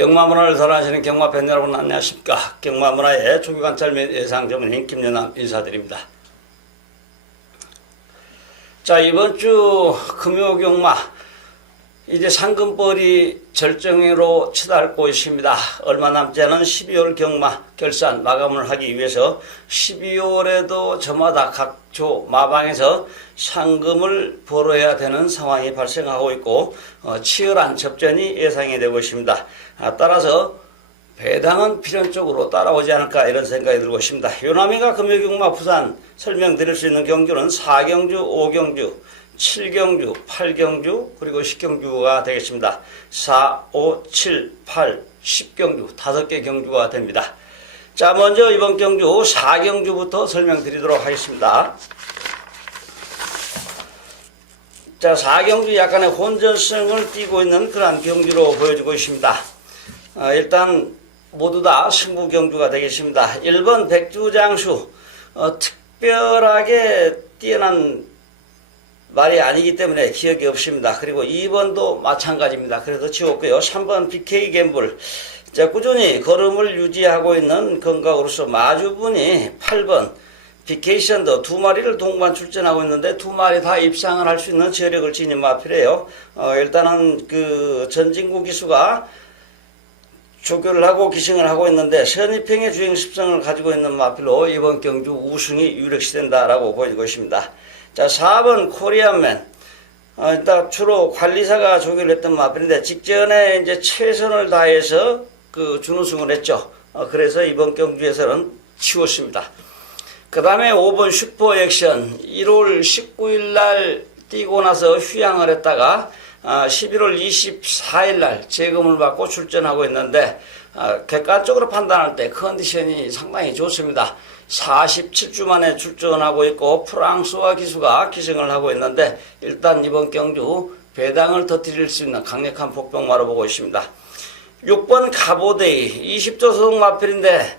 경마문화를 사랑하시는 경마 팬 여러분 안녕하십니까. 경마문화의 조기관찰 및 예상 전문인 김연남 인사드립니다. 자, 이번 주 금요경마 이제 상금벌이 절정으로 치닫고 있습니다. 얼마 남지 않은 12월 경마 결산 마감을 하기 위해서 12월에도 저마다 각조 마방에서 상금을 벌어야 되는 상황이 발생하고 있고 치열한 접전이 예상이 되고 있습니다. 따라서 배당은 필연적으로 따라오지 않을까 이런 생각이 들고 있습니다. 요남이가 금요경마 부산 설명드릴 수 있는 경주는 4경주, 5경주, 7경주, 8경주, 그리고 10경주가 되겠습니다. 4, 5, 7, 8, 10경주, 5개 경주가 됩니다. 자, 먼저 이번 경주 4경주부터 설명드리도록 하겠습니다. 자, 4경주 약간의 혼전성을 띠고 있는 그러한 경주로 보여지고 있습니다. 일단 모두 다 승부 경주가 되겠습니다. 1번 백두장수, 특별하게 뛰어난 말이 아니기 때문에 기억이 없습니다. 그리고 2번도 마찬가지입니다. 그래서 지웠고요. 3번 BK 갬블. 자, 꾸준히 걸음을 유지하고 있는 건강으로서 마주분이 8번 BK 션더 두 마리를 동반 출전하고 있는데 두 마리 다 입상을 할 수 있는 저력을 지닌 마필이에요. 일단은 그 전진구 기수가 조교를 하고 기승을 하고 있는데 선입행의 주행 습성을 가지고 있는 마필로 이번 경주 우승이 유력시된다라고 보여지고 있습니다. 자, 4번 코리안맨. 일단 주로 관리사가 조교를 했던 마필인데 직전에 이제 최선을 다해서 그 준우승을 했죠. 그래서 이번 경주에서는 치웠습니다. 그 다음에 5번 슈퍼액션. 1월 19일 날 뛰고 나서 휴양을 했다가 11월 24일 날 재검을 받고 출전하고 있는데 객관적으로 판단할 때 컨디션이 상당히 좋습니다. 47주 만에 출전하고 있고 프랑스와 기수가 기승을 하고 있는데 일단 이번 경주 배당을 터뜨릴 수 있는 강력한 복병마로 보고 있습니다. 6번 가보데이 20조 소속 마필인데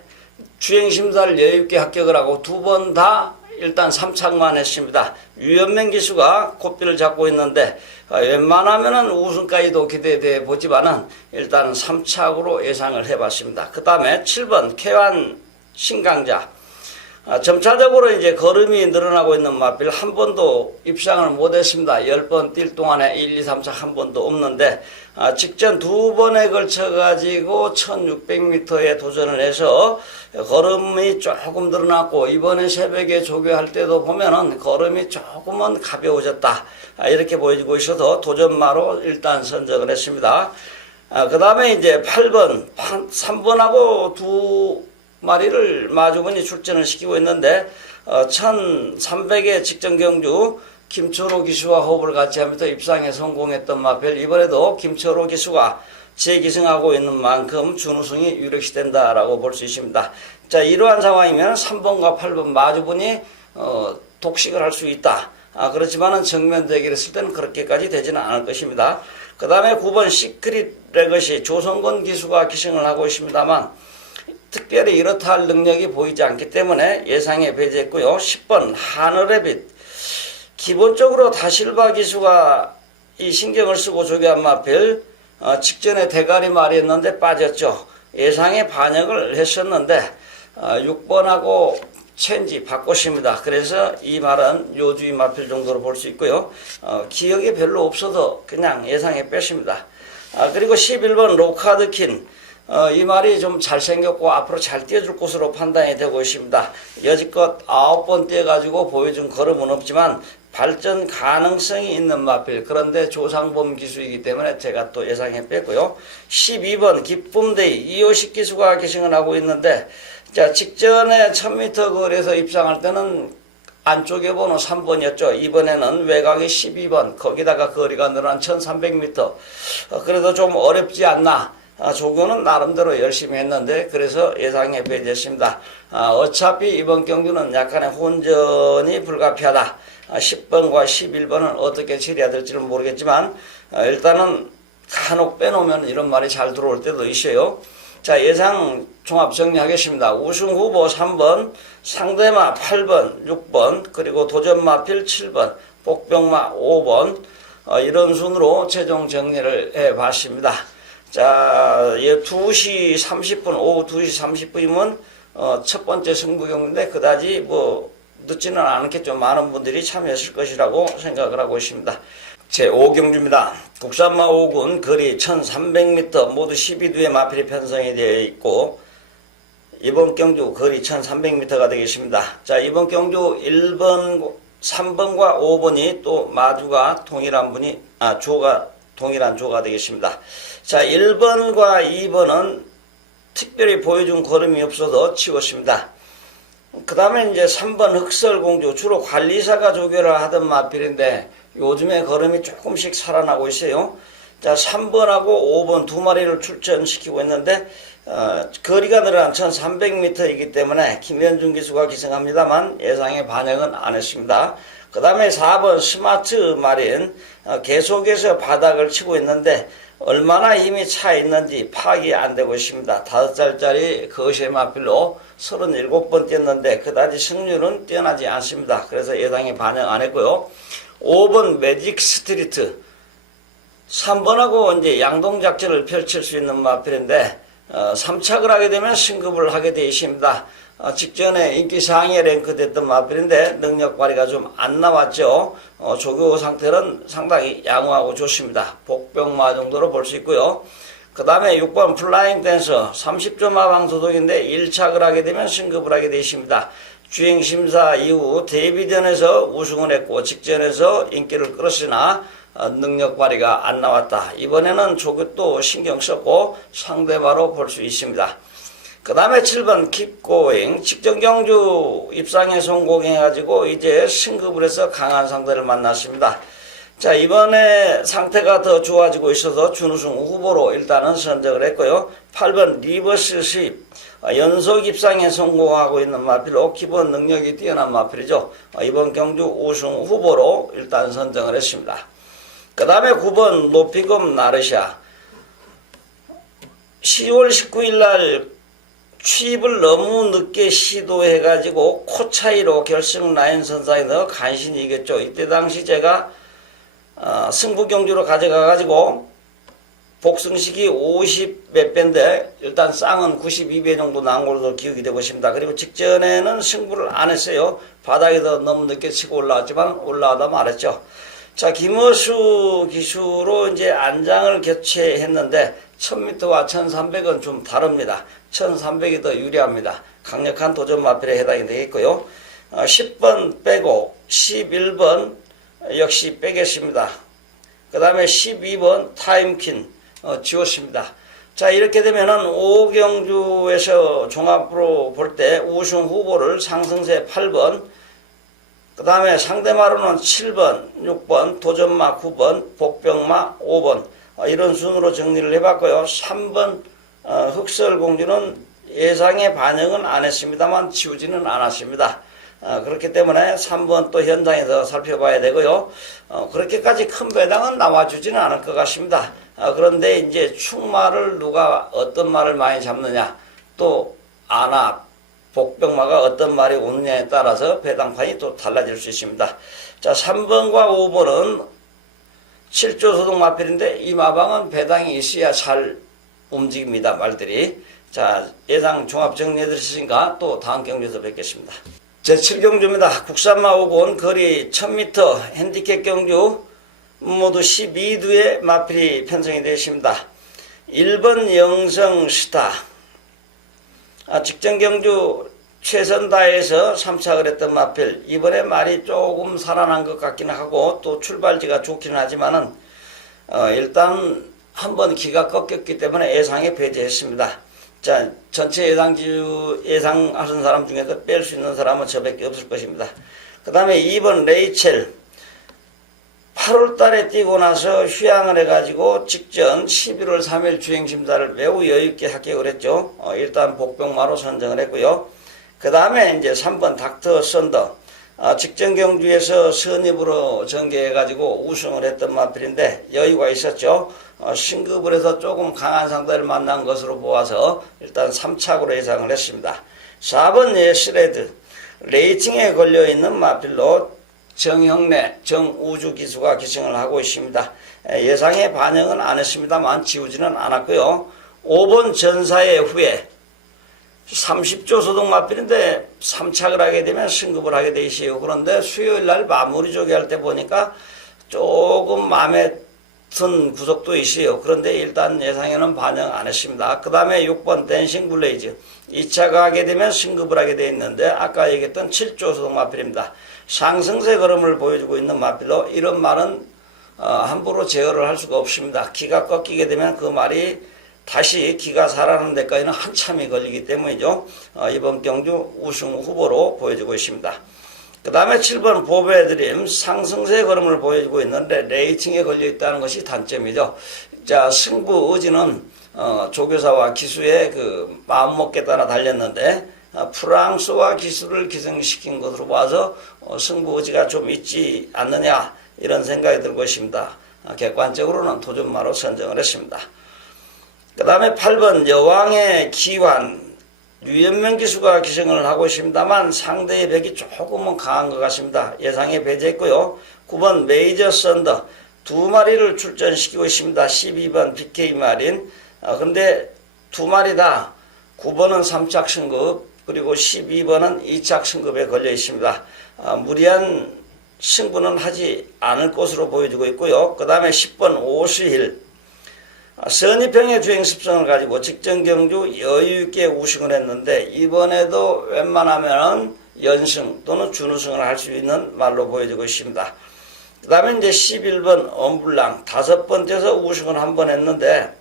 주행심사를 여유있게 합격을 하고 두 번 다 일단 3착만 했습니다. 유연맹 기수가 고삐를 잡고 있는데 웬만하면은 우승까지도 기대돼 보지만은 일단 3착으로 예상을 해봤습니다. 그 다음에 7번 캐완 신강자. 점차적으로 이제 걸음이 늘어나고 있는 마필 한 번도 입상을 못했습니다. 10번 뛸 동안에 1, 2, 3차 한 번도 없는데 직전 두 번에 걸쳐가지고 1600m에 도전을 해서 걸음이 조금 늘어났고 이번에 새벽에 조교할 때도 보면은 걸음이 조금은 가벼워졌다. 이렇게 보여지고 있어서 도전마로 일단 선정을 했습니다. 그 다음에 이제 8번, 3번하고 두 마리를 마주분이 출전을 시키고 있는데 1300의 직전 경주 김철호 기수와 호흡을 같이 하면서 입상에 성공했던 마필 이번에도 김철호 기수가 재기승하고 있는 만큼 준우승이 유력시된다라고 볼 수 있습니다. 자, 이러한 상황이면 3번과 8번 마주분이 독식을 할 수 있다. 그렇지만은 정면 대결을 했을 때는 그렇게까지 되지는 않을 것입니다. 그 다음에 9번 시크릿 레거시 조성건 기수가 기승을 하고 있습니다만 특별히 이렇다 할 능력이 보이지 않기 때문에 예상에 배제했고요. 10번 하늘의 빛. 기본적으로 다실바 기수가 이 신경을 쓰고 조교한 마필 직전에 대가리 말이 했는데 빠졌죠. 예상에 반영을 했었는데 6번하고 체인지 바꿨습니다. 그래서 이 말은 요주의 마필 정도로 볼 수 있고요. 기억이 별로 없어서 그냥 예상에 뺐습니다. 그리고 11번 로카드킨. 이 말이 좀 잘생겼고 앞으로 잘 뛰어줄 것으로 판단이 되고 있습니다. 여지껏 9번 뛰어가지고 보여준 걸음은 없지만 발전 가능성이 있는 마필. 그런데 조상범 기수이기 때문에 제가 또 예상해 뺐고요. 12번 기쁨데이 이호식 기수가 기승을 하고 있는데 자, 직전에 1000m 거리에서 입상할 때는 안쪽에 번호 3번이었죠. 이번에는 외곽이 12번 거기다가 거리가 늘어난 1300m. 그래도 좀 어렵지 않나. 조교는 나름대로 열심히 했는데 그래서 예상에 배제했습니다. 어차피 이번 경주는 약간의 혼전이 불가피하다. 10번과 11번은 어떻게 처리해야 될지는 모르겠지만 일단은 간혹 빼놓으면 이런 말이 잘 들어올 때도 있어요. 자, 예상 종합 정리하겠습니다. 우승 후보 3번, 상대마 8번, 6번, 그리고 도전마필 7번, 복병마 5번 이런 순으로 최종 정리를 해봤습니다. 자, 2시 30분, 오후 2시 30분이면, 첫 번째 승부 경기인데, 그다지 늦지는 않겠죠. 많은 분들이 참여하실 것이라고 생각을 하고 있습니다. 제5경주입니다. 국산마 5군 거리 1300m 모두 12두의 마필이 편성이 되어 있고, 이번 경주 거리 1300m가 되겠습니다. 자, 이번 경주 1번, 3번과 5번이 또 마주가 동일한 동일한 조가 되겠습니다. 자, 1번과 2번은 특별히 보여준 걸음이 없어도 치웠습니다. 그 다음에 이제 3번 흑설공주, 주로 관리사가 조교를 하던 마필인데 요즘에 걸음이 조금씩 살아나고 있어요. 자, 3번하고 5번 두 마리를 출전시키고 있는데 거리가 늘어난 1300m이기 때문에 김현준 기수가 기승합니다만 예상에 반영은 안 했습니다. 그 다음에 4번 스마트 마린 계속해서 바닥을 치고 있는데 얼마나 힘이 차 있는지 파악이 안 되고 있습니다. 5살짜리 거시의 마필로 37번 뛰었는데 그다지 승률은 뛰어나지 않습니다. 그래서 예상에 반영 안 했고요. 5번 매직 스트리트 3번하고 이제 양동작전을 펼칠 수 있는 마필인데 3착을 하게 되면 승급을 하게 되어 있습니다. 직전에 인기 상위에 랭크됐던 마필인데 능력 발휘가 좀 안 나왔죠. 조교 상태는 상당히 양호하고 좋습니다. 복병마 정도로 볼 수 있고요. 그 다음에 6번 플라잉 댄서 30조 마방 소속인데 1착을 하게 되면 승급을 하게 되어 있습니다. 주행심사 이후 데뷔전에서 우승을 했고 직전에서 인기를 끌었으나 능력 발휘가 안 나왔다. 이번에는 조교도 신경 썼고 상대마로 볼 수 있습니다. 그 다음에 7번 킵고잉 직전 경주 입상에 성공해가지고 이제 승급을 해서 강한 상대를 만났습니다. 자, 이번에 상태가 더 좋아지고 있어서 준우승 후보로 일단은 선정을 했고요. 8번 리버스 스윕 연속 입상에 성공하고 있는 마필로 기본 능력이 뛰어난 마필이죠. 이번 경주 우승 후보로 일단 선정을 했습니다. 그 다음에 9번 노피금 나르샤 10월 19일 날 취입을 너무 늦게 시도해가지고 코 차이로 결승 라인 선상에서 간신히 이겼죠. 이때 당시 제가 승부 경주로 가져가가지고 복승식이 50 몇 배인데 일단 쌍은 92배 정도 나온 걸로 기억이 되고 있습니다. 그리고 직전에는 승부를 안 했어요. 바닥에서 너무 늦게 치고 올라왔지만 올라가다 말았죠. 자, 김어수 기수로 이제 안장을 교체했는데 1000m와 1300은 좀 다릅니다. 1300이 더 유리합니다. 강력한 도전 마필에 해당이 되겠고요. 10번 빼고 11번 역시 빼겠습니다. 그 다음에 12번 타임킨 지웠습니다. 자, 이렇게 되면은 5경주에서 종합으로 볼 때 우승 후보를 상승세 8번, 그 다음에 상대마로는 7번, 6번, 도전마 9번, 복병마 5번 이런 순으로 정리를 해봤고요. 3번 흑설공주는 예상에 반영은 안 했습니다만 지우지는 않았습니다. 그렇기 때문에 3번 또 현장에서 살펴봐야 되고요. 그렇게까지 큰 배당은 나와주지는 않을 것 같습니다. 그런데 이제 축마를 누가 어떤 말을 많이 잡느냐, 또 안압, 복병마가 어떤 말이 오느냐에 따라서 배당판이 또 달라질 수 있습니다. 자, 3번과 5번은 7조 소속 마필인데 이 마방은 배당이 있어야 잘 움직입니다. 말들이. 자, 예상 종합 정리해 드렸으니까 또 다음 경주에서 뵙겠습니다. 제7경주입니다. 국산마 5군 거리 1000m 핸디캡 경주 모두 12두의 마필이 편성이 되어 있습니다. 1번 영성스타 직전 경주 최선 다해서 3착을 했던 마필, 이번에 말이 조금 살아난 것 같기는 하고 또 출발지가 좋기는 하지만은 일단 한번 기가 꺾였기 때문에 예상에 배제했습니다. 자, 전체 예상하신 사람 중에서 뺄 수 있는 사람은 저밖에 없을 것입니다. 그 다음에 2번 레이첼 8월 달에 뛰고 나서 휴양을 해가지고 직전 11월 3일 주행심사를 매우 여유있게 합격을 했죠. 일단 복병마로 선정을 했고요. 그 다음에 이제 3번 닥터 썬더 직전 경주에서 선입으로 전개해가지고 우승을 했던 마필인데 여유가 있었죠. 신급을 해서 조금 강한 상대를 만난 것으로 보아서 일단 3착으로 예상을 했습니다. 4번 예스레드 레이팅에 걸려있는 마필로 정형래, 정우주 기수가 기승을 하고 있습니다. 예상에 반영은 안 했습니다만 지우지는 않았고요. 5번 전사의 후에 30조 소득마필인데 3착을 하게 되면 승급을 하게 돼 있어요. 그런데 수요일날 마무리 조기할 때 보니까 조금 마음에 든 구석도 있어요. 그런데 일단 예상에는 반영 안 했습니다. 그 다음에 6번 댄싱 블레이즈 2차가 하게 되면 승급을 하게 돼 있는데 아까 얘기했던 7조 소득 마필입니다. 상승세 걸음을 보여주고 있는 마필로 이런 말은 함부로 제어를 할 수가 없습니다. 기가 꺾이게 되면 그 말이 다시 기가 살아나는 데까지는 한참이 걸리기 때문이죠. 이번 경주 우승 후보로 보여주고 있습니다. 그 다음에 7번 보배드림 상승세 걸음을 보여주고 있는데 레이팅에 걸려 있다는 것이 단점이죠. 자, 승부 의지는 조교사와 기수의 그 마음먹기에 따라 달렸는데 프랑스와 기수를 기승시킨 것으로 봐서 승부 의지가 좀 있지 않느냐 이런 생각이 들고 있습니다. 객관적으로는 도전마로 선정을 했습니다. 그 다음에 8번 여왕의 기환 류현명 기수가 기승을 하고 있습니다만 상대의 벽이 조금은 강한 것 같습니다. 예상에 배제했고요. 9번 메이저 썬더 두 마리를 출전시키고 있습니다. 12번 BK 마린 그런데 두 마리 다 9번은 3착 승급 그리고 12번은 2착 승급에 걸려 있습니다. 무리한 승부는 하지 않을 것으로 보여지고 있고요. 그 다음에 10번 오스힐 선입형의 주행 습성을 가지고 직전 경주 여유있게 우승을 했는데 이번에도 웬만하면 연승 또는 준우승을 할 수 있는 말로 보여지고 있습니다. 그 다음에 이제 11번 엄블랑 5번째서 우승을 한 번 했는데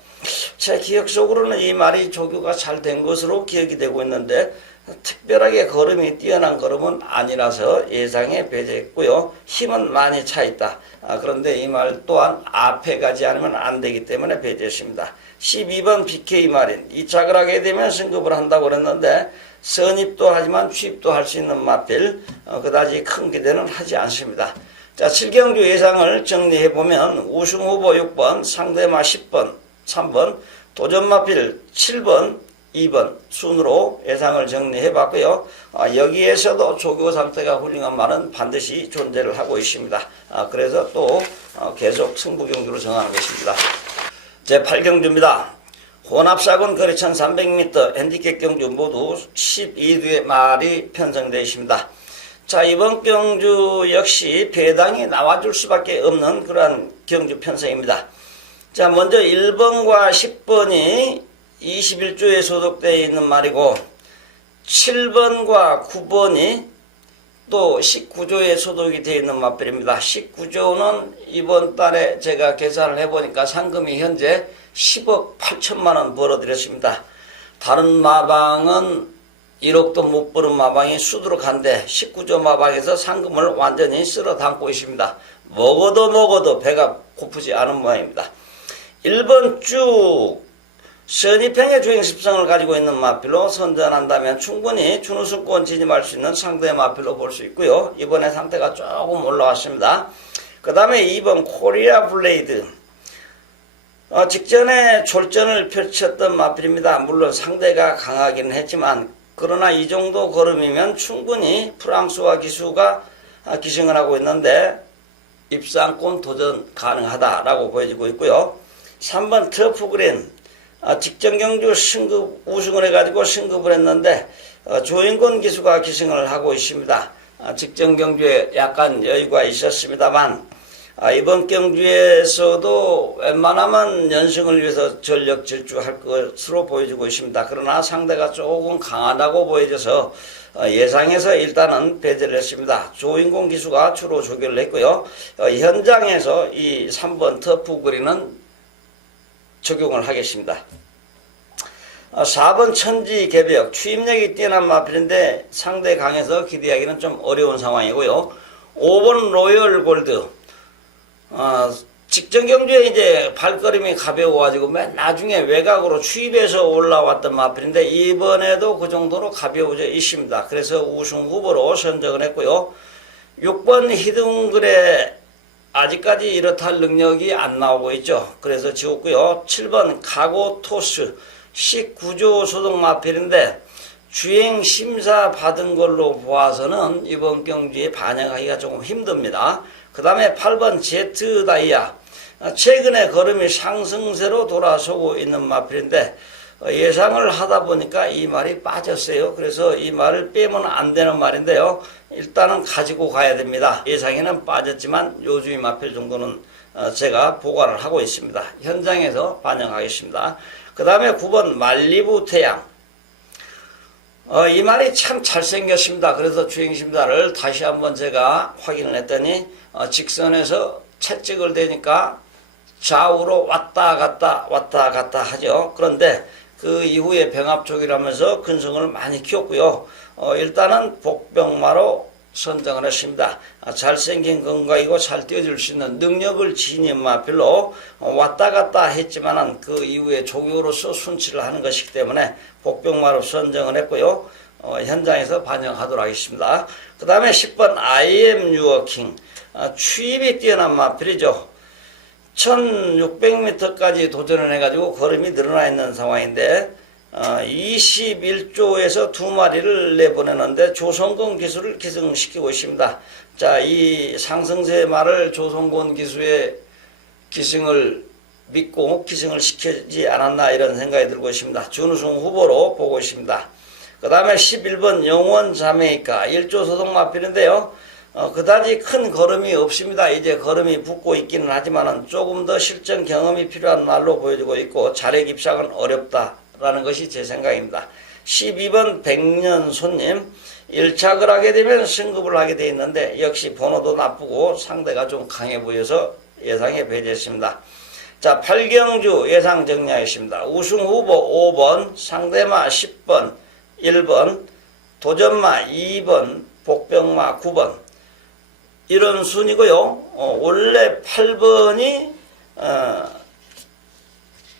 제 기억 속으로는 이 말이 조교가 잘 된 것으로 기억이 되고 있는데 특별하게 걸음이 뛰어난 걸음은 아니라서 예상에 배제했고요. 힘은 많이 차 있다. 그런데 이 말 또한 앞에 가지 않으면 안 되기 때문에 배제했습니다. 12번 BK 마린 2착을 하게 되면 승급을 한다고 그랬는데 선입도 하지만 취입도 할 수 있는 마필 그다지 큰 기대는 하지 않습니다. 자, 7경주 예상을 정리해보면 우승 후보 6번, 상대마 10번, 3번, 도전마필 7번, 2번 순으로 예상을 정리해봤고요. 여기에서도 조교 상태가 훌륭한 말은 반드시 존재를 하고 있습니다. 그래서 또 계속 승부경주로 정하는 것입니다. 제8경주입니다. 혼합사군 거리 1300m 핸디캡 경주 모두 12대 말이 편성되어 있습니다. 자, 이번 경주 역시 배당이 나와줄 수밖에 없는 그러한 경주 편성입니다. 자, 먼저 1번과 10번이 21조에 소속되어 있는 말이고 7번과 9번이 또 19조에 소속이 되어 있는 마필입니다. 19조는 이번 달에 제가 계산을 해보니까 상금이 현재 10억 8천만 원 벌어들였습니다. 다른 마방은 1억도 못 버는 마방이 수두룩한데 19조 마방에서 상금을 완전히 쓸어 담고 있습니다. 먹어도 배가 고프지 않은 모양입니다. 1번 쭉 선입형의 주행 습성을 가지고 있는 마필로 선전한다면 충분히 준우승권 진입할 수 있는 상대의 마필로 볼 수 있고요. 이번에 상태가 조금 올라왔습니다. 그 다음에 2번 코리아 블레이드 직전에 졸전을 펼쳤던 마필입니다. 물론 상대가 강하기는 했지만 그러나 이 정도 걸음이면 충분히 프랑스와 기수가 기승을 하고 있는데 입상권 도전 가능하다라고 보여지고 있고요. 3번 터프그린 직전 경주 승급 우승을 해가지고 승급을 했는데 조인권 기수가 기승을 하고 있습니다. 직전 경주에 약간 여유가 있었습니다만 이번 경주에서도 웬만하면 연승을 위해서 전력 질주할 것으로 보여지고 있습니다. 그러나 상대가 조금 강하다고 보여져서 예상해서 일단은 배제를 했습니다. 조인권 기수가 주로 조결을 했고요. 현장에서 이 3번 터프그린은 적용을 하겠습니다. 4번 천지개벽 추임력이 뛰어난 마필인데 상대 강해서 기대하기는 좀 어려운 상황이고요. 5번 로열 골드 직전 경주에 이제 발걸음이 가벼워가지고 맨 나중에 외곽으로 추입해서 올라왔던 마필인데 이번에도 그 정도로 가벼워져 있습니다. 그래서 우승 후보로 선정을 했고요. 6번 히든글의 아직까지 이렇다 할 능력이 안 나오고 있죠. 그래서 지웠고요. 7번 카고토스 19조 소속 마필인데 주행 심사 받은 걸로 보아서는 이번 경주에 반영하기가 조금 힘듭니다. 그 다음에 8번 제트 다이아. 최근에 걸음이 상승세로 돌아서고 있는 마필인데 예상을 하다 보니까 이 말이 빠졌어요. 그래서 이 말을 빼면 안 되는 말인데요. 일단은 가지고 가야 됩니다. 예상에는 빠졌지만 요주의 마필 정도는 제가 보관을 하고 있습니다. 현장에서 반영하겠습니다. 그 다음에 9번 말리부 태양. 이 말이 참 잘생겼습니다. 그래서 주행심사를 다시 한번 제가 확인을 했더니 직선에서 채찍을 대니까 좌우로 왔다 갔다 하죠. 그런데 그 이후에 병합 쪽이라면서 근성을 많이 키웠고요. 일단은 복병마로 선정을 했습니다. 잘생긴 건강이고 잘 뛰어줄 수 있는 능력을 지닌 마필로 왔다 갔다 했지만은 그 이후에 조교로서 순치를 하는 것이기 때문에 복병마로 선정을 했고요. 현장에서 반영하도록 하겠습니다. 그 다음에 10번 I am your king. 추입이 뛰어난 마필이죠. 1600m까지 도전을 해가지고 걸음이 늘어나 있는 상황인데 21조에서 두 마리를 내보내는데 조성근 기수를 기승시키고 있습니다. 자, 이 상승세 말을 조성근 기수의 기승을 믿고 기승을 시키지 않았나 이런 생각이 들고 있습니다. 준우승 후보로 보고 있습니다. 그 다음에 11번 영원 자메이카 1조 소속 마필인데요. 그다지 큰 걸음이 없습니다. 이제 걸음이 붙고 있기는 하지만은 조금 더 실전 경험이 필요한 말로 보여지고 있고 자력 입상은 어렵다라는 것이 제 생각입니다. 12번 백년 손님 1착을 하게 되면 승급을 하게 돼 있는데 역시 번호도 나쁘고 상대가 좀 강해 보여서 예상에 배제했습니다. 자, 8경주 예상 정리하겠습니다. 우승 후보 5번, 상대마 10번, 1번, 도전마 2번, 복병마 9번. 이런 순이고요. 원래 8번이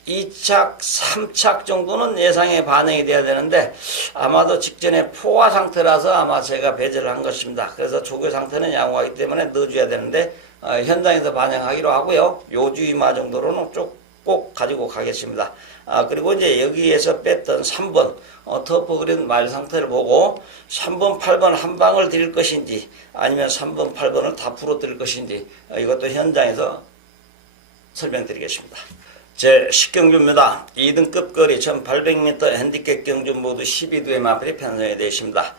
2착, 3착 정도는 예상에 반영이 돼야 되는데 아마도 직전에 포화 상태라서 아마 제가 배제를 한 것입니다. 그래서 조교 상태는 양호하기 때문에 넣어줘야 되는데 현장에서 반영하기로 하고요. 요주이마 정도로는 꼭 가지고 가겠습니다. 그리고 이제 여기에서 뺐던 3번 터프 그린 말 상태를 보고 3번, 8번 한 방을 드릴 것인지 아니면 3번, 8번을 다 풀어드릴 것인지 이것도 현장에서 설명드리겠습니다. 제 10경주입니다. 2등급 거리 1800m 핸디캡 경주 모두 12두의 마필이 편성이 되어 있습니다.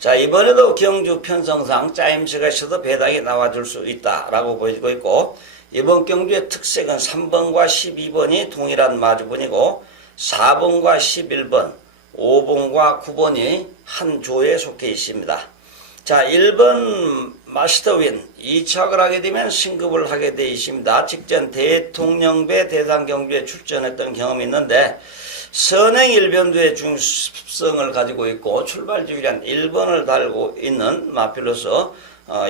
자, 이번에도 경주 편성상 짜임새가 있어도 배당이 나와줄 수 있다라고 보여지고 있고 이번 경주의 특색은 3번과 12번이 동일한 마주분이고 4번과 11번, 5번과 9번이 한 조에 속해 있습니다. 자, 1번 마스터윈 2착을 하게 되면 승급을 하게 되어 있습니다. 직전 대통령배 대상경주에 출전했던 경험이 있는데 선행 일변도의 중습성을 가지고 있고 출발주의란 1번을 달고 있는 마필로서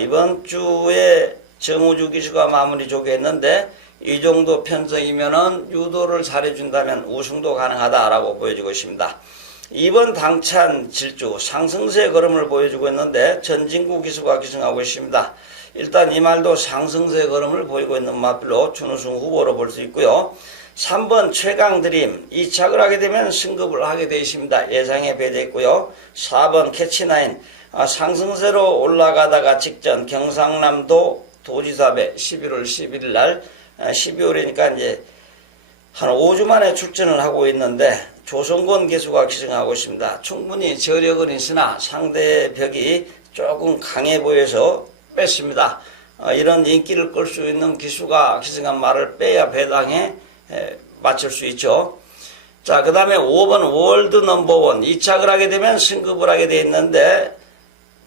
이번 주에 정우주 기수가 마무리 조교했는데 이 정도 편성이면은 유도를 잘해준다면 우승도 가능하다라고 보여지고 있습니다. 2번 당찬 질주 상승세 걸음을 보여주고 있는데 전진구 기수가 기승하고 있습니다. 일단 이 말도 상승세 걸음을 보이고 있는 마필로 준우승 후보로 볼 수 있고요. 3번 최강드림 2착을 하게 되면 승급을 하게 되어 있습니다. 예상에 배제했고요. 4번 캐치나인 상승세로 올라가다가 직전 경상남도 도지사배 11월 11일 날 12월이니까 이제 한 5주 만에 출전을 하고 있는데 조성권 기수가 기승하고 있습니다. 충분히 저력은 있으나 상대벽이 조금 강해 보여서 뺐습니다. 이런 인기를 끌 수 있는 기수가 기승한 말을 빼야 배당에 맞출 수 있죠. 자, 그 다음에 5번 월드 넘버원 2착을 하게 되면 승급을 하게 되어 있는데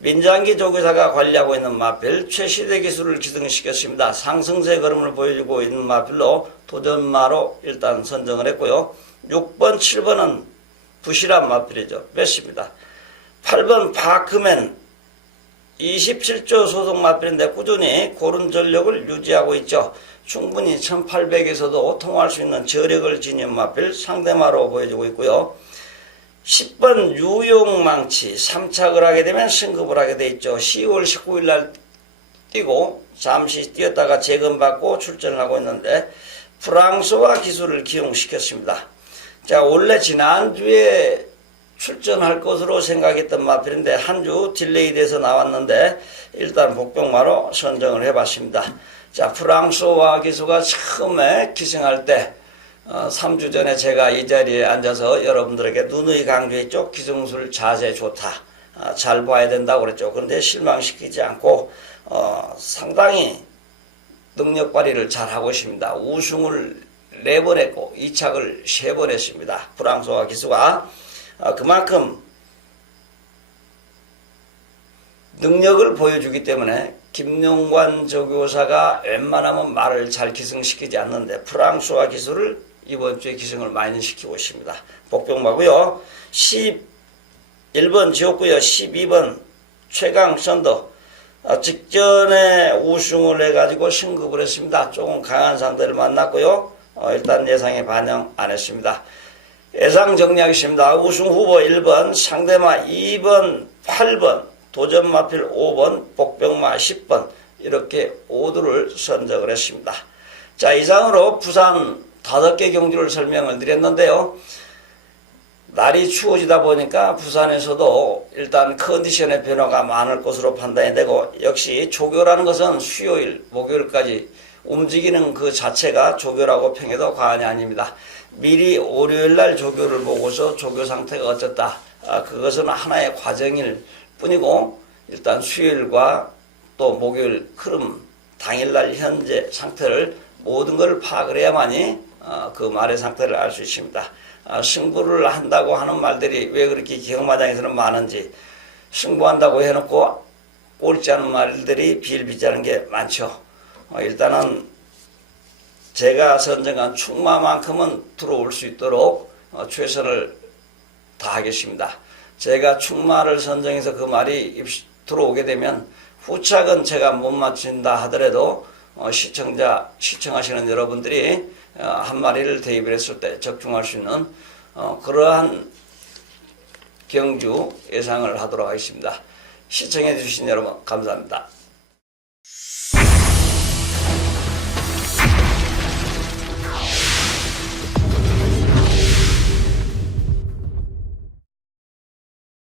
민장기 조교사가 관리하고 있는 마필 최시대 기수를 기승시켰습니다. 상승세 걸음을 보여주고 있는 마필로 도전마로 일단 선정을 했고요. 6번, 7번은 부실한 마필이죠. 뺐습니다. 8번 파크맨 27조 소속 마필인데 꾸준히 고른 전력을 유지하고 있죠. 충분히 1800에서도 통할 수 있는 저력을 지닌 마필 상대마로 보여주고 있고요. 10번 유용망치 3착을 하게 되면 승급을 하게 돼 있죠. 10월 19일 날 뛰고 잠시 뛰었다가 재검받고 출전을 하고 있는데 프랑스와 기술을 기용시켰습니다. 자, 원래 지난주에 출전할 것으로 생각했던 마필인데 한 주 딜레이 돼서 나왔는데 일단 복병마로 선정을 해봤습니다. 자, 프랑스와 기수가 처음에 기승할 때 3주 전에 제가 이 자리에 앉아서 여러분들에게 누누이 강조했죠. 기승술 자세 좋다. 잘 봐야 된다고 그랬죠. 그런데 실망시키지 않고 상당히 능력 발휘를 잘하고 있습니다. 우승을 4번 했고 2착을 3번 했습니다. 프랑스와 기수가 그만큼 능력을 보여주기 때문에 김용관 조교사가 웬만하면 말을 잘 기승시키지 않는데 프랑스와 기수를 이번 주에 기승을 많이 시키고 있습니다. 복병마고요. 11번 지었고요. 12번 최강 선더 직전에 우승을 해가지고 승급을 했습니다. 조금 강한 상대를 만났고요. 일단 예상에 반영 안 했습니다. 예상 정리하겠습니다. 우승 후보 1번, 상대마 2번, 8번, 도전마필 5번, 복병마 10번 이렇게 5두를 선정을 했습니다. 자, 이상으로 부산 5개 경주를 설명을 드렸는데요. 날이 추워지다 보니까 부산에서도 일단 컨디션의 변화가 많을 것으로 판단이 되고 역시 조교라는 것은 수요일, 목요일까지 움직이는 그 자체가 조교라고 평해도 과언이 아닙니다. 미리 월요일날 조교를 보고서 조교 상태가 어쨌다. 그것은 하나의 과정일 뿐이고 일단 수요일과 또 목요일 흐름, 당일날 현재 상태를 모든 걸 파악을 해야만이 그 말의 상태를 알 수 있습니다. 승부를 한다고 하는 말들이 왜 그렇게 기억마당에서는 많은지 승부한다고 해놓고 옳지 않은 말들이 비일비재하는 게 많죠. 일단은 제가 선정한 충마만큼은 들어올 수 있도록 최선을 다하겠습니다. 제가 충마를 선정해서 그 말이 들어오게 되면 후착은 제가 못 맞춘다 하더라도 시청하시는 여러분들이 한 마리를 대입을 했을 때 적중할 수 있는 그러한 경주 예상을 하도록 하겠습니다. 시청해 주신 여러분 감사합니다.